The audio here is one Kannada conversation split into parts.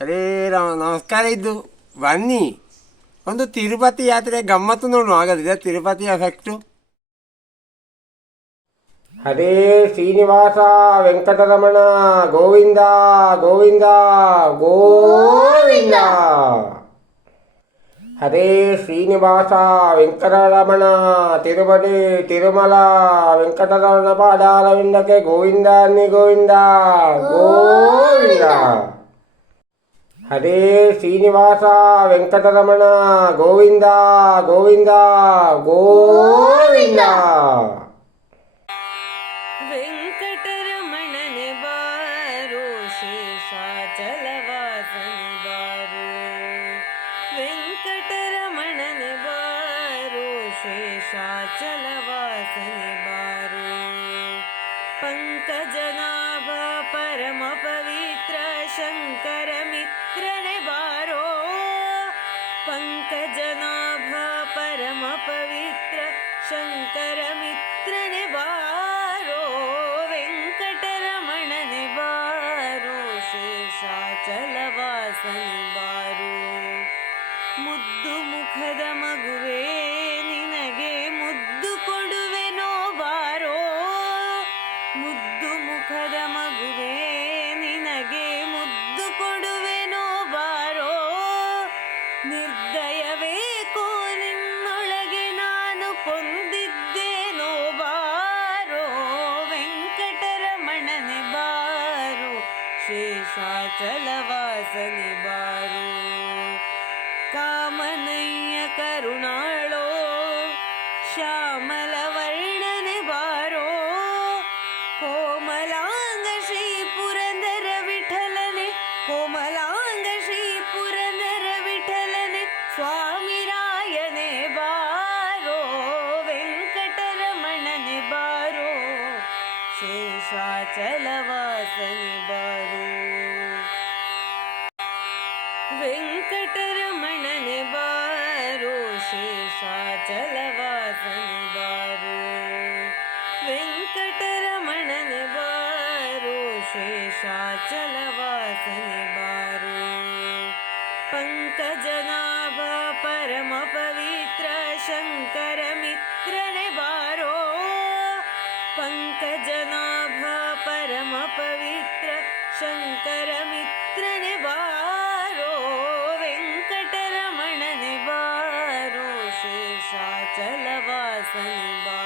ಅರೇ ನಮಸ್ಕಾರ ಇದ್ದು ಬನ್ನಿ ಒಂದು ತಿರುಪತಿ ಯಾತ್ರೆ ಗಮ್ಮತ್ತು ನೋಡು ಆಗದಿದೆ ತಿರುಪತಿ ಎಫೆಕ್ಟು ಹರೇ ಶ್ರೀನಿವಾಸ ವೆಂಕಟರಮಣ ಗೋವಿಂದ ಗೋವಿಂದ ಗೋವಿಂದ ಹರೇ ಶ್ರೀನಿವಾಸ ವೆಂಕಟರಮಣ ತಿರುಪತಿ ತಿರುಮಲ ವೆಂಕಟರಮಣ ಪಾದಾರವಿಂದಕ್ಕೆ ಗೋವಿಂದ ಗೋವಿಂದ ಗೋವಿಂದ ಹರೇ ಶ್ರೀನಿವಾಸ ವೆಂಕಟರಮಣ ಗೋವಿಂದ ಗೋವಿಂದ ಗೋವಿಂದ. ವೆಂಕಟರಮಣನೆ ಬಾರೋ ವೆಂಕಟರಮಣನೆ ಬಾರೋ ಲಯವೇಕೋ ನಿನ್ನೊಳಗೆ ನಾನು ಕೊಂದಿದ್ದೇನೋ ಬಾರೋ. ವೆಂಕಟರಮಣನೆ ಶೇಷಾಚಲ चलवा त्रिबारो वेङ्कटरमणनि वारो शेषा चलवा थारु पङ्कजनाभा परमपवित्र शङ्करमित्रनि वारो पङ्कजनाभा परमपवित्र शङ्करमित्रनि वा शाचलवासन बा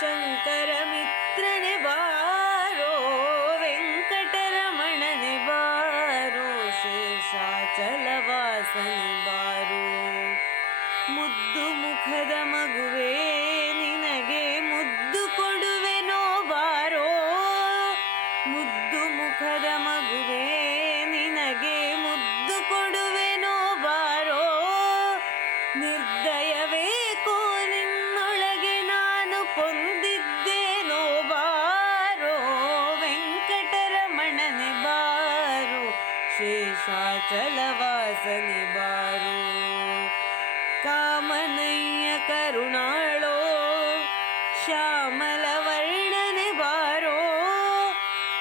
शङ्करमित् கமலவர்ணனு பாரோ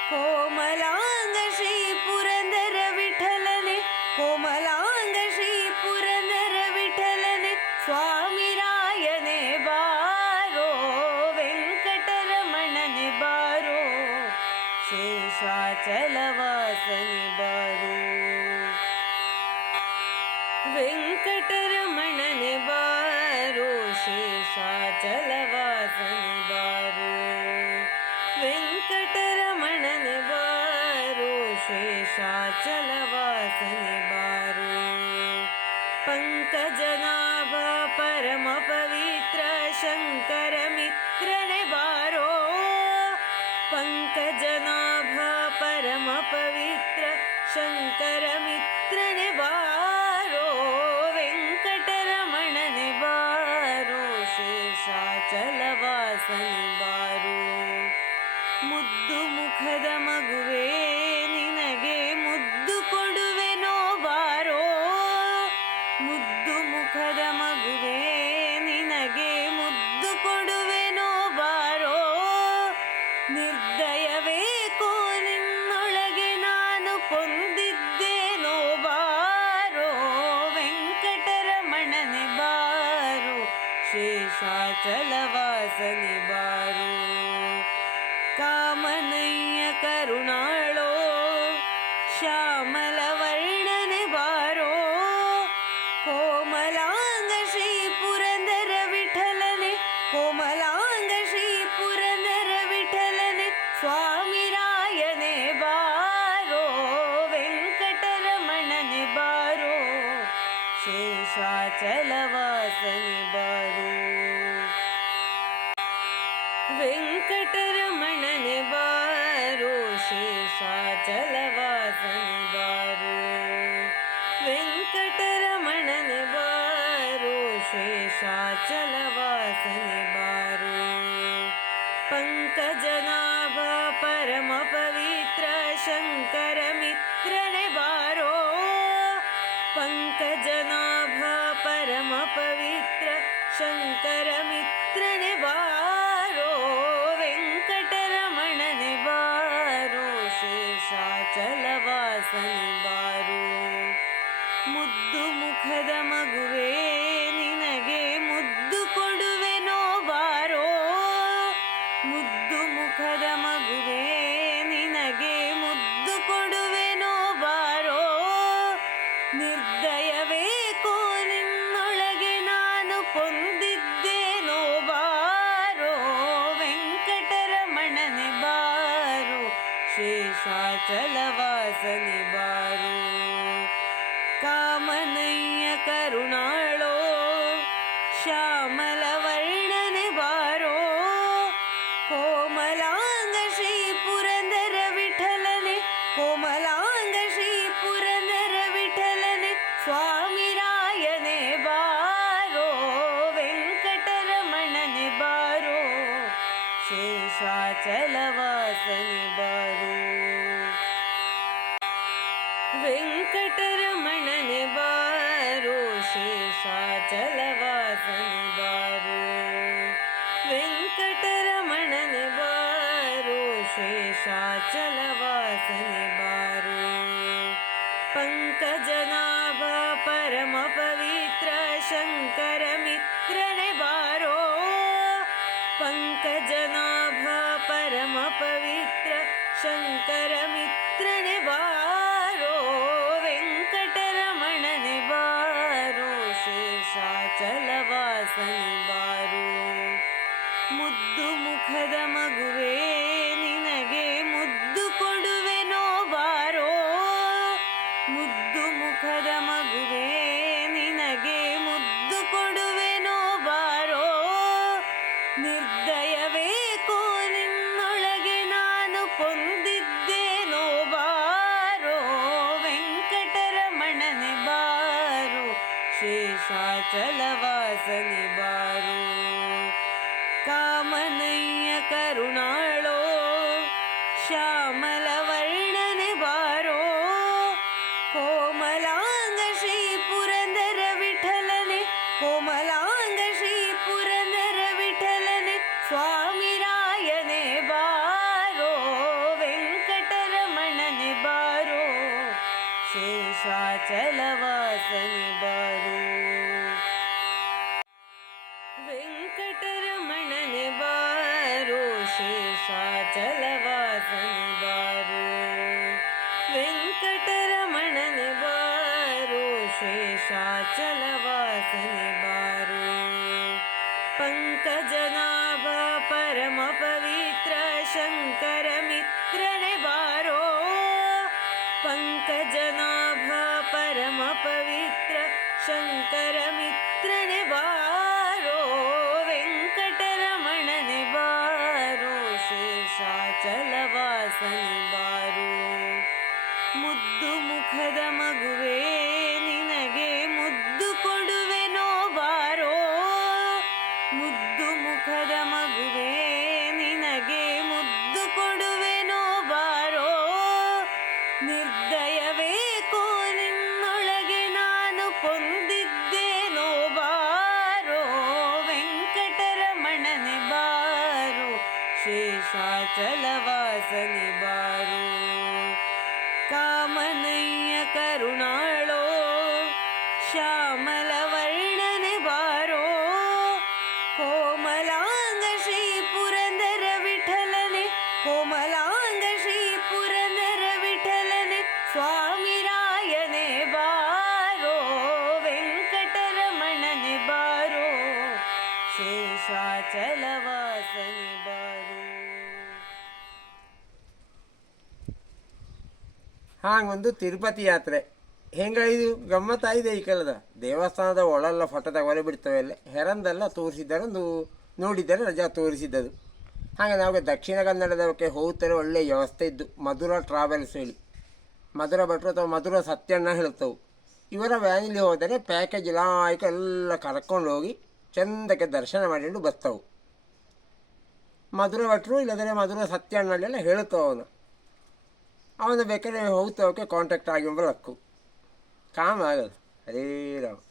கோமலாங்க ஸ்ரீ புரந்தர விட்டலனு. கோமலாங்க ஸ்ரீ புரந்தர விட்டலனு. சுவாமி ராயனே பாரோ வெங்கடரமணனு பாரோ சேஷாச்சலவாசனு பாரோ வெங்கடரமணனு பாரோ शेषा चलवादारो वेङ्कटरमण निवारोषा चलवा तनिबारो पङ्कजनाभा परमपवित्र शङ्करमित्र निवारो पङ्कजनाभ परमपवित्र शङ्करमित्र ಶೇಷಾಚಲವಾಸನೆ ಬಾರೋ. ಮುದ್ದು ಮುಖದ ಮಗುವೇ ನಿನಗೆ ಮುದ್ದು ಕೊಡುವೆನೋ ಬಾರೋ. ಮುದ್ದು ಮುಖದ ಶ್ಯಾಮಲ ವರ್ಣನೆ ಬಾರೋ ಕೋಮಲಾಂಗ ಶ್ರೀ ಪುರಂದರ ವಿಠಲನೆ, ಕೋಮಲಾಂಗ ಶ್ರೀ ಪುರಂದರ ವಿಠಲನೆ ಸ್ವಾಮಿ ರಾಯನೆ ಬಾರೋ, ವೆಂಕಟರಮಣನೆ ಬಾರೋ, ಶೇಷಾಚಲವಾಸನೆ ಬಾರೋ. ವೆಂಕಟರಮಣನೆ அச்சல வாசனை कामनय्य श्यामल श्यामलवर्णनिवारो वारो ओ विठलने कोमलाङ्गी पूरनर विठलने स्वामिरायने बारो वेङ्कटरमणनि बारो श्री बारो। शङ्करमित्रनिवारो। पङ्कजनाभा परमपवित्र शङ्कर ಕರುಣಾಳೋ ಶ್ಯಾಮಲ ವರ್ಣನೆ ಬಾರೋ ಕೋಮಲಾಂಗ ಶ್ರೀ ಪುರಂದರ ವಿಠಲನೆ ಕೋಮಲಾಂಗ ಶ್ರೀ ಪುರಂದರ ವಿಠಲನೆ ಸ್ವಾಮಿ ರಾಯನೆ ಬಾರೋ, ವೆಂಕಟರಮಣನೆ ಬಾರೋ, ಶೇಷಾಚಲವಾಸನೆ ಬಾರೋ. पवित्र शङ्करमित्रनिवारो पङ्कजनाभा परमपवित्र शङ्करमित्रनिवारो वेङ्कटरमणनिवारो शेषा चलवासनिवारो मुद्दुमुखदमगुरे ेषा चलवासनि बारो। कामनय्य करुणा ಹಾಗೊಂದು ತಿರುಪತಿ ಯಾತ್ರೆ. ಹೆಂಗ ಇದು ಗಮ್ಮತ್ತಾಗಿದೆ ಈ ಕಾಲದ ದೇವಸ್ಥಾನದ ಒಳಲ್ಲ ಫೋಟೋ ಬಿಡ್ತವೆ ಎಲ್ಲ ಹೆರಂದೆಲ್ಲ ತೋರಿಸಿದ್ದಾರೊಂದು ನೋಡಿದ್ದಾರೆ ರಜಾ ತೋರಿಸಿದ್ದದು. ಹಾಗೆ ನಾವು ದಕ್ಷಿಣ ಕನ್ನಡದಕ್ಕೆ ಹೋಗ್ತಾರೆ ಒಳ್ಳೆಯ ವ್ಯವಸ್ಥೆ ಇದ್ದು, ಮಧುರ ಟ್ರಾವೆಲ್ಸ್ ಹೇಳಿ. ಮಧುರ ಭಟ್ರು ಅಥವಾ ಮಧುರ ಸತ್ಯಣ್ಣ ಹೇಳ್ತವು. ಇವರ ವ್ಯಾನಲ್ಲಿ ಹೋದರೆ ಪ್ಯಾಕೇಜ್ ಲಾಯ್ಕ ಎಲ್ಲ ಕರ್ಕೊಂಡು ಹೋಗಿ ಚಂದಕ್ಕೆ ದರ್ಶನ ಮಾಡಿಕೊಂಡು ಬರ್ತವು. ಮಧುರ ಭಟ್ರು ಇಲ್ಲದರೆ ಮಧುರ ಸತ್ಯಣ್ಣಲ್ಲೆಲ್ಲ ಹೇಳ್ತವ ಅವನು ಬೇಕಾದ್ರೆ ಹೋಗ್ತವಕ್ಕೆ ಕಾಂಟ್ಯಾಕ್ಟ್ ಆಗಿ ಲಕ್ಕು ಕಾಮ್ ಆಗೋದು. ಹರೇ ರಾಮ್